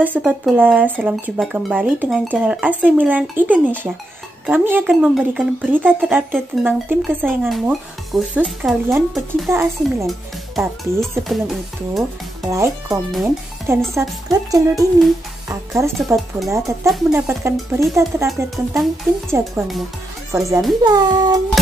Halo Sobat Bola, salam jumpa kembali dengan channel AC Milan Indonesia. Kami akan memberikan berita terupdate tentang tim kesayanganmu, khusus kalian pecinta AC Milan. Tapi sebelum itu, like, komen, dan subscribe channel ini agar Sobat Bola tetap mendapatkan berita terupdate tentang tim jagoanmu. Forza Milan!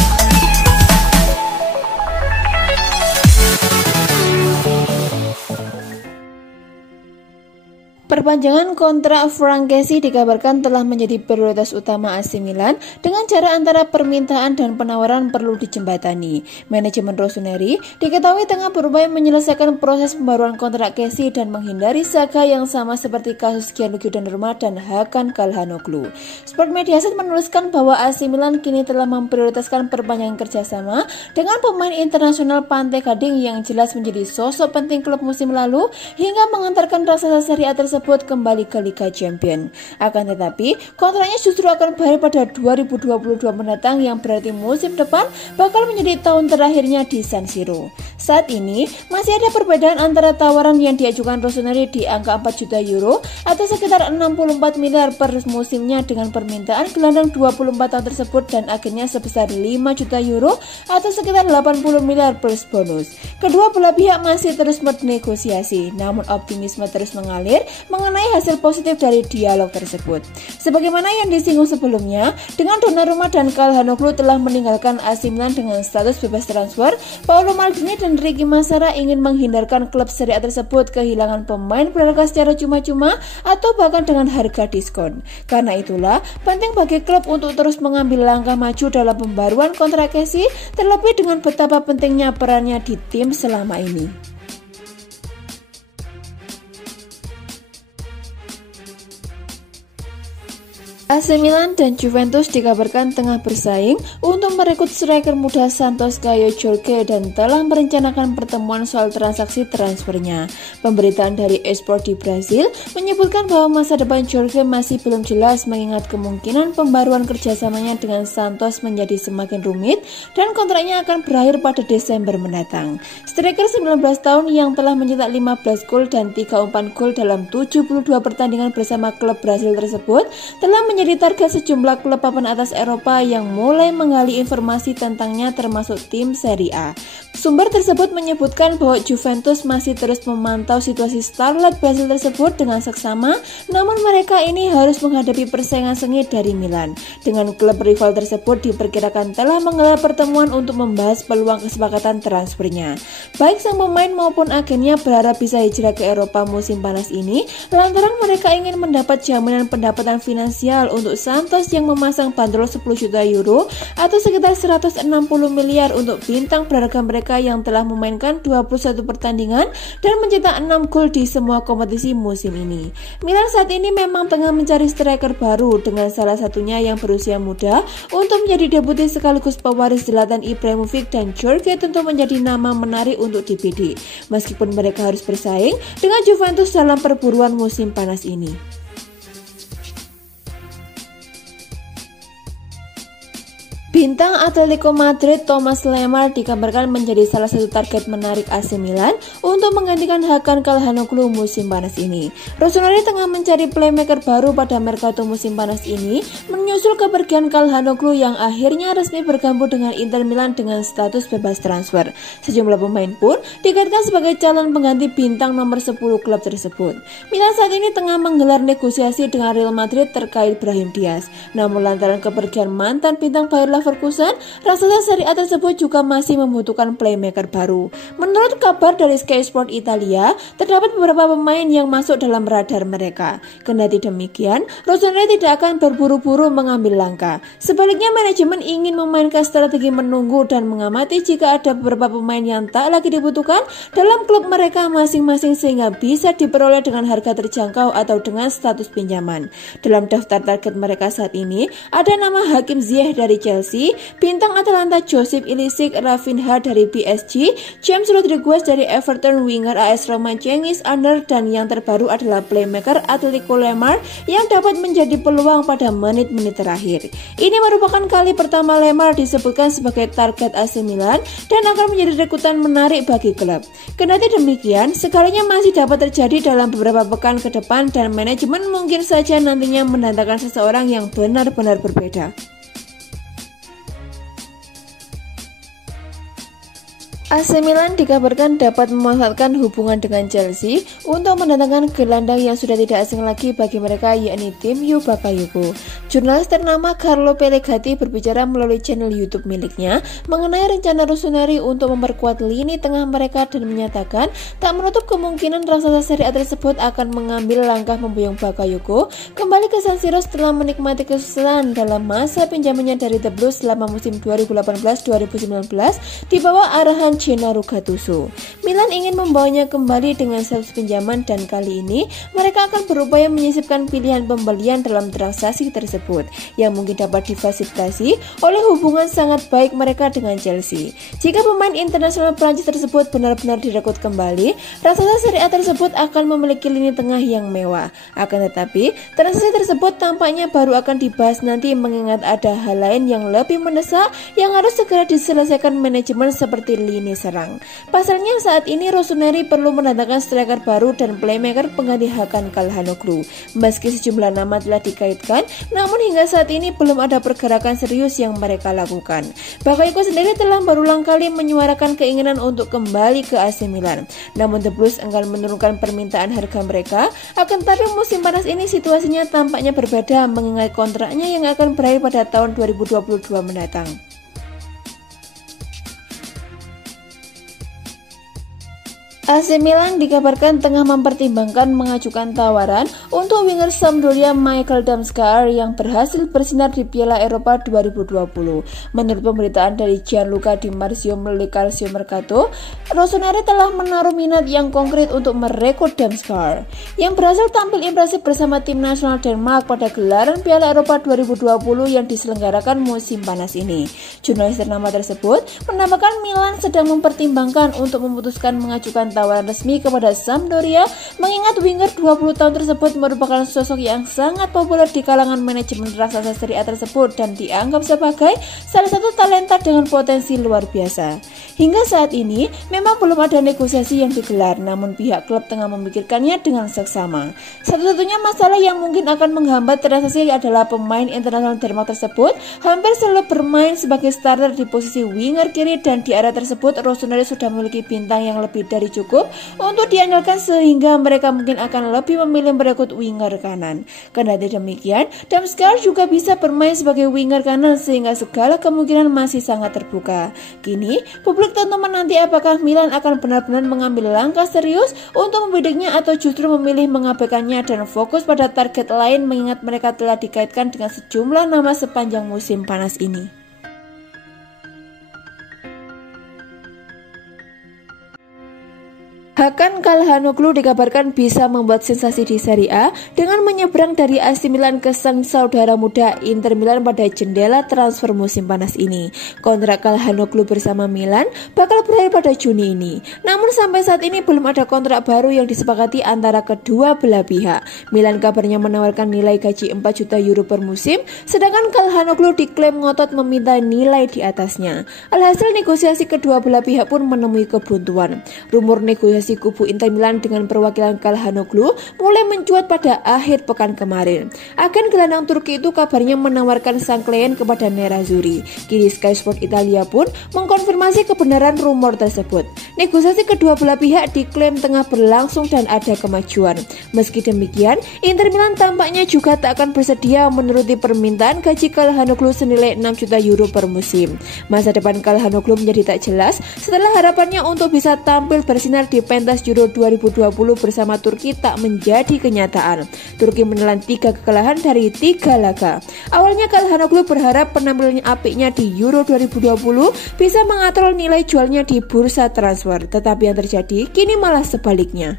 Perpanjangan kontrak Franck Kessie dikabarkan telah menjadi prioritas utama AC Milan dengan cara antara permintaan dan penawaran perlu dijembatani. Manajemen rossoneri diketahui tengah berupaya menyelesaikan proses pembaruan kontrak Kessie dan menghindari saga yang sama seperti kasus Gianluigi Donnarumma dan Hakan Calhanoglu. Sport Mediaset menuliskan bahwa AC Milan kini telah memprioritaskan perpanjangan kerjasama dengan pemain internasional Pantai Gading yang jelas menjadi sosok penting klub musim lalu hingga mengantarkan raksasa Serie A tersebut kembali ke Liga Champions. Akan tetapi, kontraknya justru akan berakhir pada 2022 mendatang yang berarti musim depan bakal menjadi tahun terakhirnya di San Siro. Saat ini, masih ada perbedaan antara tawaran yang diajukan rossoneri di angka 4 juta euro atau sekitar 64 miliar per musimnya dengan permintaan gelandang 24 tahun tersebut dan akhirnya sebesar 5 juta euro atau sekitar 80 miliar plus bonus. Kedua belah pihak masih terus bernegosiasi, namun optimisme terus mengalir mengenai hasil positif dari dialog tersebut. Sebagaimana yang disinggung sebelumnya, dengan Donnarumma dan Calhanoglu telah meninggalkan AC Milan dengan status bebas transfer, Paolo Maldini dan Ricky Massara ingin menghindarkan klub Serie A tersebut kehilangan pemain berharga secara cuma-cuma atau bahkan dengan harga diskon. Karena itulah, penting bagi klub untuk terus mengambil langkah maju dalam pembaruan kontrak Kessie, terlebih dengan betapa pentingnya perannya di tim selama ini. AC Milan dan Juventus dikabarkan tengah bersaing untuk merekrut striker muda Santos Caio Jorge dan telah merencanakan pertemuan soal transaksi transfernya. Pemberitaan dari Esport di Brasil menyebutkan bahwa masa depan Jorge masih belum jelas mengingat kemungkinan pembaruan kerjasamanya dengan Santos menjadi semakin rumit dan kontraknya akan berakhir pada Desember mendatang. Striker 19 tahun yang telah mencetak 15 gol dan 3 umpan gol dalam 72 pertandingan bersama klub Brasil tersebut telah menjadi target sejumlah klub papan atas Eropa yang mulai menggali informasi tentangnya termasuk tim Serie A. Sumber tersebut menyebutkan bahwa Juventus masih terus memantau situasi starlet Brasil tersebut dengan seksama, namun mereka ini harus menghadapi persaingan sengit dari Milan. Dengan klub rival tersebut diperkirakan telah menggelar pertemuan untuk membahas peluang kesepakatan transfernya. Baik sang pemain maupun agennya berharap bisa hijrah ke Eropa musim panas ini, lantaran mereka ingin mendapat jaminan pendapatan finansial untuk Santos yang memasang bandrol 10 juta euro atau sekitar 160 miliar untuk bintang berharga mereka yang telah memainkan 21 pertandingan dan mencetak 6 gol di semua kompetisi musim ini. Milan saat ini memang tengah mencari striker baru dengan salah satunya yang berusia muda untuk menjadi debuti sekaligus pewaris Zlatan Ibrahimovic dan Jorge tentu menjadi nama menarik untuk dibidik meskipun mereka harus bersaing dengan Juventus dalam perburuan musim panas ini. Bintang Atletico Madrid Thomas Lemar dikabarkan menjadi salah satu target menarik AC Milan untuk menggantikan Hakan Calhanoglu musim panas ini. Rossoneri tengah mencari playmaker baru pada Mercato musim panas ini, menyusul kepergian Calhanoglu yang akhirnya resmi bergabung dengan Inter Milan dengan status bebas transfer. Sejumlah pemain pun dikaitkan sebagai calon pengganti bintang nomor 10 klub tersebut. Milan saat ini tengah menggelar negosiasi dengan Real Madrid terkait Brahim Diaz. Namun lantaran kepergian mantan bintang Bayer Leverkusen, raksasa Serie A tersebut juga masih membutuhkan playmaker baru. Menurut kabar dari Sky Sport Italia, terdapat beberapa pemain yang masuk dalam radar mereka. Kendati demikian, Rossoneri tidak akan berburu-buru mengambil langkah. Sebaliknya, manajemen ingin memainkan strategi menunggu dan mengamati jika ada beberapa pemain yang tak lagi dibutuhkan dalam klub mereka masing-masing sehingga bisa diperoleh dengan harga terjangkau atau dengan status pinjaman. Dalam daftar target mereka saat ini, ada nama Hakim Ziyech dari Chelsea, Chelsea, bintang Atalanta Josip Ilicic, Rafinha dari PSG, James Rodriguez dari Everton, winger AS Roma Cengiz Under, dan yang terbaru adalah playmaker Atletico Lemar yang dapat menjadi peluang pada menit-menit terakhir. Ini merupakan kali pertama Lemar disebutkan sebagai target AC Milan dan akan menjadi rekrutan menarik bagi klub. Kendati demikian, segalanya masih dapat terjadi dalam beberapa pekan ke depan dan manajemen mungkin saja nantinya mendatangkan seseorang yang benar-benar berbeda. AC Milan dikabarkan dapat memanfaatkan hubungan dengan Chelsea untuk mendatangkan gelandang yang sudah tidak asing lagi bagi mereka, yakni tim Yu Bakayoko. Jurnalis ternama Carlo Pellegatti berbicara melalui channel YouTube miliknya mengenai rencana Rossoneri untuk memperkuat lini tengah mereka dan menyatakan tak menutup kemungkinan raksasa Serie A tersebut akan mengambil langkah memboyong Bakayoko kembali ke San Siro setelah menikmati kesuksesan dalam masa pinjamannya dari The Blues selama musim 2018-2019 di bawah arahan Gennaro Gattuso. Milan ingin membawanya kembali dengan status pinjaman dan kali ini mereka akan berupaya menyisipkan pilihan pembelian dalam transaksi tersebut yang mungkin dapat difasilitasi oleh hubungan sangat baik mereka dengan Chelsea. Jika pemain internasional Prancis tersebut benar-benar direkrut kembali, raksasa Serie A tersebut akan memiliki lini tengah yang mewah. Akan tetapi, transaksi tersebut tampaknya baru akan dibahas nanti mengingat ada hal lain yang lebih mendesak yang harus segera diselesaikan manajemen seperti lini serang. Pasalnya saat ini Rossoneri perlu mendatangkan striker baru dan playmaker pengganti Hakan Calhanoglu. Meski sejumlah nama telah dikaitkan, namun hingga saat ini belum ada pergerakan serius yang mereka lakukan. Bakayoko sendiri telah berulang kali menyuarakan keinginan untuk kembali ke AC Milan. Namun The Blues enggan menurunkan permintaan harga mereka. Akan tetapi musim panas ini situasinya tampaknya berbeda mengingat kontraknya yang akan berakhir pada tahun 2022 mendatang. AC Milan dikabarkan tengah mempertimbangkan mengajukan tawaran untuk winger Sampdoria Michael Damsgaard yang berhasil bersinar di Piala Eropa 2020. Menurut pemberitaan dari Gianluca Di Marzio melalui Calcio Mercato, Rossoneri telah menaruh minat yang konkret untuk merekrut Damsgaard yang berhasil tampil impresif bersama tim nasional Denmark pada gelaran Piala Eropa 2020 yang diselenggarakan musim panas ini. Jurnalis ternama tersebut menambahkan Milan sedang mempertimbangkan untuk memutuskan mengajukan tawaran resmi kepada Sampdoria mengingat winger 20 tahun tersebut merupakan sosok yang sangat populer di kalangan manajemen raksasa Serie A tersebut dan dianggap sebagai salah satu talenta dengan potensi luar biasa. Hingga saat ini memang belum ada negosiasi yang digelar, namun pihak klub tengah memikirkannya dengan seksama. Satu-satunya masalah yang mungkin akan menghambat transaksi adalah pemain internasional Denmark tersebut hampir selalu bermain sebagai starter di posisi winger kiri dan di area tersebut Rossoneri sudah memiliki bintang yang lebih dari cukup untuk diandalkan sehingga mereka mungkin akan lebih memilih merekrut winger kanan. Kendati demikian, Damsgaard juga bisa bermain sebagai winger kanan sehingga segala kemungkinan masih sangat terbuka. Kini, publik tentu menanti apakah Milan akan benar-benar mengambil langkah serius untuk membidiknya atau justru memilih mengabaikannya dan fokus pada target lain mengingat mereka telah dikaitkan dengan sejumlah nama sepanjang musim panas ini. Hakan Calhanoglu dikabarkan bisa membuat sensasi di Serie A dengan menyeberang dari AC Milan ke sang saudara muda Inter Milan pada jendela transfer musim panas ini. Kontrak Calhanoglu bersama Milan bakal berakhir pada Juni ini. Namun sampai saat ini belum ada kontrak baru yang disepakati antara kedua belah pihak. Milan kabarnya menawarkan nilai gaji 4 juta euro per musim, sedangkan Calhanoglu diklaim ngotot meminta nilai di atasnya. Alhasil negosiasi kedua belah pihak pun menemui kebuntuan. Rumor negosiasi kubu Inter Milan dengan perwakilan Calhanoglu mulai mencuat pada akhir pekan kemarin. Agen gelandang Turki itu kabarnya menawarkan sang klien kepada Nerazzurri. Kini Sky Sport Italia pun mengkonfirmasi kebenaran rumor tersebut. Negosiasi kedua belah pihak diklaim tengah berlangsung dan ada kemajuan. Meski demikian, Inter Milan tampaknya juga tak akan bersedia menuruti permintaan gaji Calhanoglu senilai 6 juta euro per musim. Masa depan Calhanoglu menjadi tak jelas setelah harapannya untuk bisa tampil bersinar di pentas Euro 2020 bersama Turki tak menjadi kenyataan. Turki menelan 3 kekalahan dari 3 laga. Awalnya Calhanoglu berharap penampilan apiknya di Euro 2020 bisa mengatur nilai jualnya di bursa transfer, tetapi yang terjadi kini malah sebaliknya.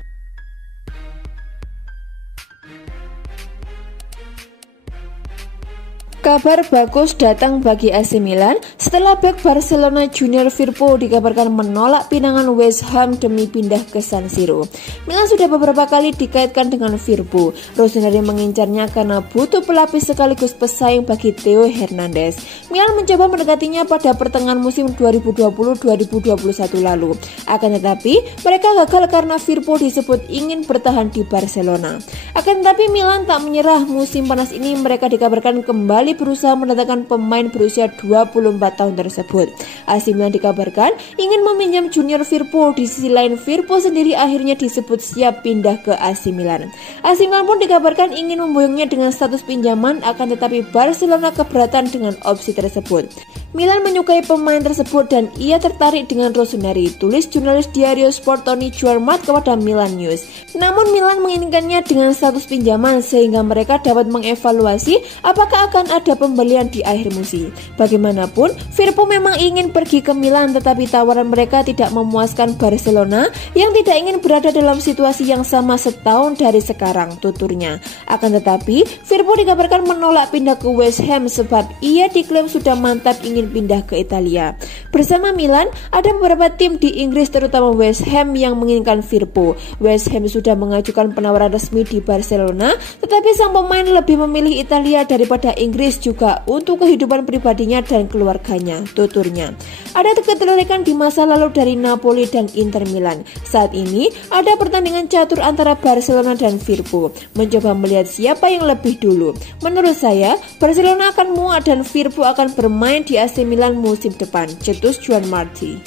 Kabar bagus datang bagi AC Milan setelah bek Barcelona Junior Firpo dikabarkan menolak pinangan West Ham demi pindah ke San Siro. Milan sudah beberapa kali dikaitkan dengan Firpo. Rossoneri mengincarnya karena butuh pelapis sekaligus pesaing bagi Theo Hernandez. Milan mencoba mendekatinya pada pertengahan musim 2020-2021 lalu. Akan tetapi mereka gagal karena Firpo disebut ingin bertahan di Barcelona. Akan tetapi Milan tak menyerah. Musim panas ini mereka dikabarkan kembali berusaha mendatangkan pemain berusia 24 tahun tersebut. AC Milan dikabarkan ingin meminjam Junior Firpo. Di sisi lain Firpo sendiri akhirnya disebut siap pindah ke AC Milan. AC Milan pun dikabarkan ingin memboyongnya dengan status pinjaman, akan tetapi Barcelona keberatan dengan opsi tersebut. Milan menyukai pemain tersebut dan ia tertarik dengan Rossoneri, tulis jurnalis Diario Sport Tony Juarmat kepada Milan News. Namun Milan menginginkannya dengan status pinjaman sehingga mereka dapat mengevaluasi apakah akan ada pembelian di akhir musim. Bagaimanapun, Firpo memang ingin pergi ke Milan, tetapi tawaran mereka tidak memuaskan Barcelona yang tidak ingin berada dalam situasi yang sama setahun dari sekarang, tuturnya. Akan tetapi, Firpo dikabarkan menolak pindah ke West Ham sebab ia diklaim sudah mantap ingin pindah ke Italia. Bersama Milan, ada beberapa tim di Inggris terutama West Ham yang menginginkan Firpo. West Ham sudah mengajukan penawaran resmi di Barcelona, tetapi sang pemain lebih memilih Italia daripada Inggris juga untuk kehidupan pribadinya dan keluarganya, tuturnya. Ada ketertarikan di masa lalu dari Napoli dan Inter Milan. Saat ini ada pertandingan catur antara Barcelona dan Firpo, mencoba melihat siapa yang lebih dulu. Menurut saya, Barcelona akan muak dan Firpo akan bermain di AC Milan musim depan, cetus Juan Marti.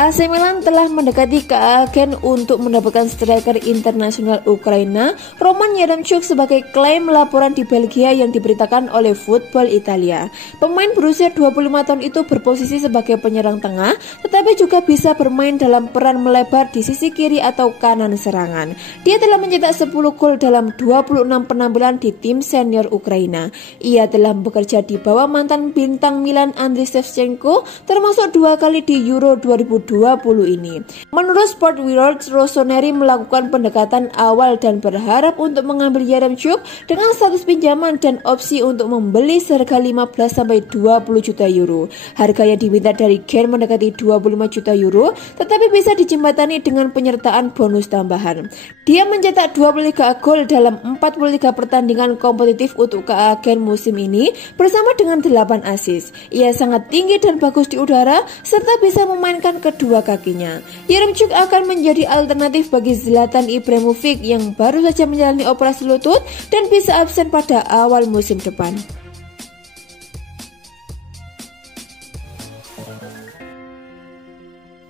AC Milan telah mendekati ke agen untuk mendapatkan striker internasional Ukraina Roman Yaremchuk sebagai klaim laporan di Belgia yang diberitakan oleh Football Italia. Pemain berusia 25 tahun itu berposisi sebagai penyerang tengah, tetapi juga bisa bermain dalam peran melebar di sisi kiri atau kanan serangan. Dia telah mencetak 10 gol dalam 26 penampilan di tim senior Ukraina. Ia telah bekerja di bawah mantan bintang Milan Andriy Shevchenko, termasuk 2 kali di Euro 2020 ini. Menurut Sport World, Rossoneri melakukan pendekatan awal dan berharap untuk mengambil Yaremchuk dengan status pinjaman dan opsi untuk membeli seharga 15-20 juta euro. Harga yang diminta dari Gen mendekati 25 juta euro, tetapi bisa dijembatani dengan penyertaan bonus tambahan. Dia mencetak 23 gol dalam 43 pertandingan kompetitif untuk Gen musim ini bersama dengan 8 assist. Ia sangat tinggi dan bagus di udara serta bisa memainkan kedua kakinya. Yaremchuk akan menjadi alternatif bagi Zlatan Ibrahimovic yang baru saja menjalani operasi lutut dan bisa absen pada awal musim depan.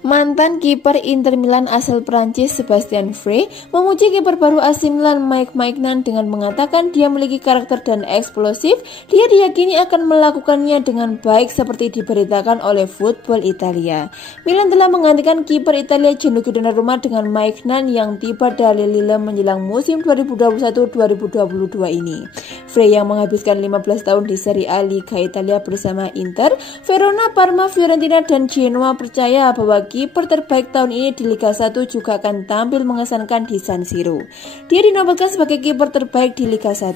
Mantan kiper Inter Milan asal Prancis Sébastien Frey memuji kiper baru AC Milan Mike Maignan dengan mengatakan dia memiliki karakter dan eksplosif. Dia diyakini akan melakukannya dengan baik seperti diberitakan oleh Football Italia. Milan telah menggantikan kiper Italia Gianluigi Donnarumma dengan Maignan yang tiba dari Lille menjelang musim 2021-2022 ini. Frey yang menghabiskan 15 tahun di Serie A Liga Italia bersama Inter, Verona, Parma, Fiorentina, dan Genoa percaya bahwa kiper terbaik tahun ini di Liga 1 juga akan tampil mengesankan di San Siro. Dia dinobatkan sebagai kiper terbaik di Liga 1.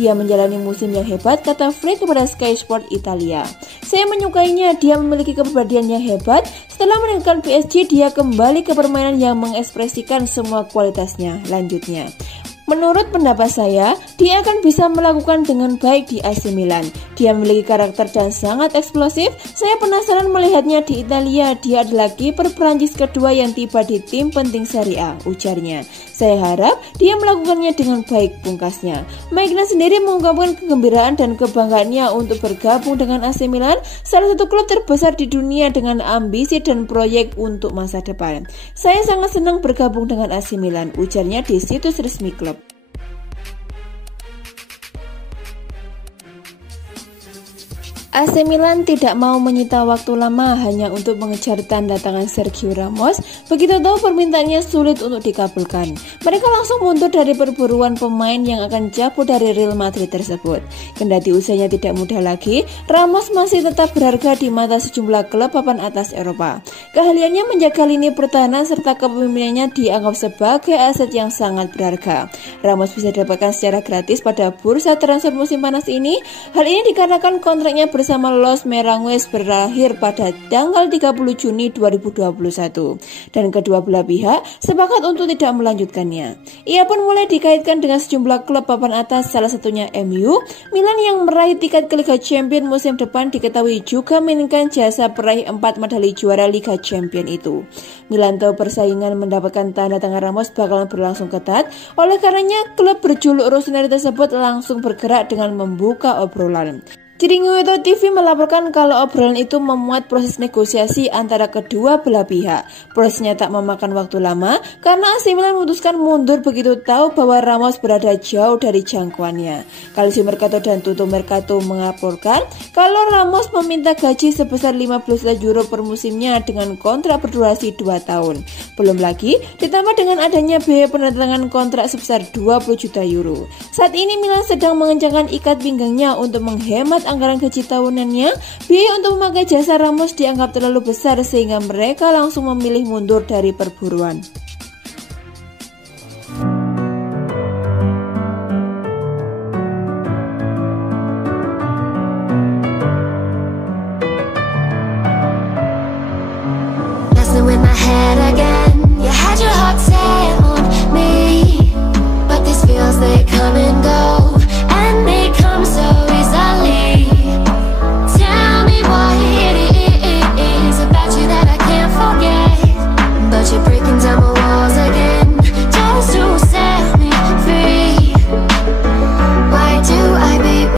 Dia menjalani musim yang hebat, kata Frey kepada Sky Sport Italia. Saya menyukainya, dia memiliki kepribadian yang hebat. Setelah meninggalkan PSG, dia kembali ke permainan yang mengekspresikan semua kualitasnya, lanjutnya. Menurut pendapat saya, dia akan bisa melakukan dengan baik di AC Milan. Dia memiliki karakter dan sangat eksplosif. Saya penasaran melihatnya di Italia. Dia adalah kiper Prancis kedua yang tiba di tim penting Serie A, ujarnya. Saya harap dia melakukannya dengan baik, pungkasnya. Maignan sendiri mengungkapkan kegembiraan dan kebanggaannya untuk bergabung dengan AC Milan, salah satu klub terbesar di dunia dengan ambisi dan proyek untuk masa depan. Saya sangat senang bergabung dengan AC Milan, ujarnya di situs resmi klub. AC Milan tidak mau menyita waktu lama hanya untuk mengejar tanda tangan Sergio Ramos. Begitu tahu permintaannya sulit untuk dikabulkan, mereka langsung mundur dari perburuan pemain yang akan cabut dari Real Madrid tersebut. Kendati usianya tidak muda lagi, Ramos masih tetap berharga di mata sejumlah klub papan atas Eropa. Keahliannya menjaga lini pertahanan serta kepemimpinannya dianggap sebagai aset yang sangat berharga. Ramos bisa didapatkan secara gratis pada bursa transfer musim panas ini. Hal ini dikarenakan kontraknya bersama Los Merengues berakhir pada tanggal 30 Juni 2021 dan kedua belah pihak sepakat untuk tidak melanjutkannya. Ia pun mulai dikaitkan dengan sejumlah klub papan atas, salah satunya MU. Milan yang meraih tiket ke Liga Champions musim depan diketahui juga menginginkan jasa peraih 4 medali juara Liga Champions itu. Milan tahu persaingan mendapatkan tanda tangan Ramos bakalan berlangsung ketat, oleh karenanya klub berjuluk Rossoneri tersebut langsung bergerak dengan membuka obrolan. Ciringuito TV melaporkan kalau obrolan itu memuat proses negosiasi antara kedua belah pihak. Prosesnya tak memakan waktu lama karena AC Milan memutuskan mundur begitu tahu bahwa Ramos berada jauh dari jangkauannya. Calcio Mercato dan Tutto Mercato melaporkan kalau Ramos meminta gaji sebesar 15 juta euro per musimnya dengan kontrak berdurasi 2 tahun. Belum lagi ditambah dengan adanya biaya penandatanganan kontrak sebesar 20 juta euro. Saat ini Milan sedang mengencangkan ikat pinggangnya untuk menghemat anggaran gaji tahunannya. Biaya untuk memakai jasa Ramos dianggap terlalu besar sehingga mereka langsung memilih mundur dari perburuan.